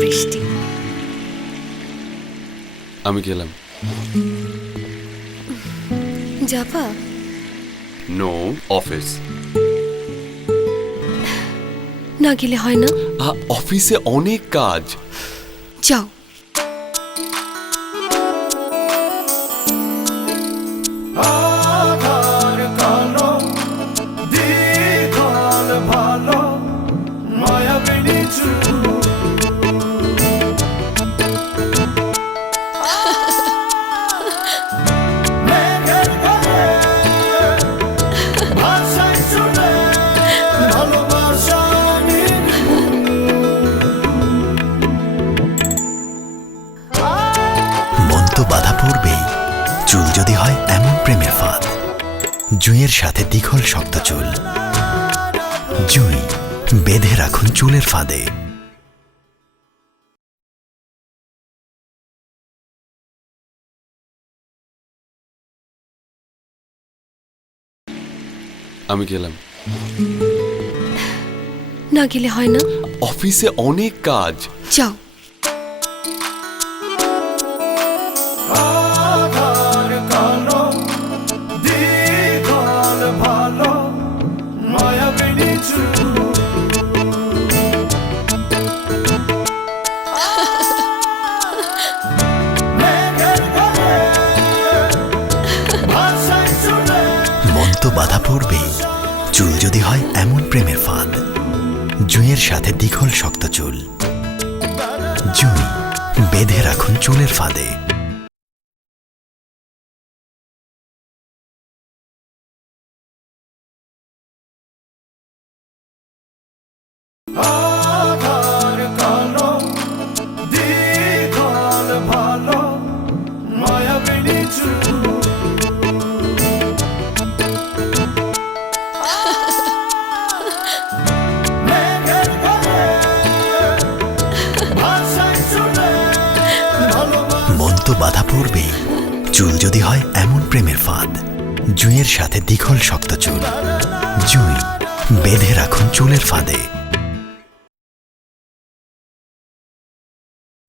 বৃষ্টি। আমি গেলাম। যাবা? No, office. না গেলে হয় না? অফিসে অনেক কাজ। যাও। মন তো বাধা পড়বেই, চুল যদি হয় এমন প্রেমের ফাঁদ। জুঁইয়ের সাথে দীঘল শক্ত চুল। জুঁই, বেঁধে রাখুন চুলের ফাঁদে। আমি গেলাম। না গেলে হয় না? অফিসে অনেক কাজ। যাও। মন তো বাধা পড়বেই, চুল যদি হয় এমন প্রেমের ফাঁদ। জুঁইয়ের সাথে দীঘল শক্ত চুল। জুঁই, বেঁধে রাখুন চুলের ফাঁদে। মন তো বাধা পড়বেই, চুল যদি হয় এমন প্রেমের ফাঁদ। জুঁইয়ের সাথে দীঘল শক্ত চুল। জুঁই, বেঁধে রাখুন চুলের ফাঁদে।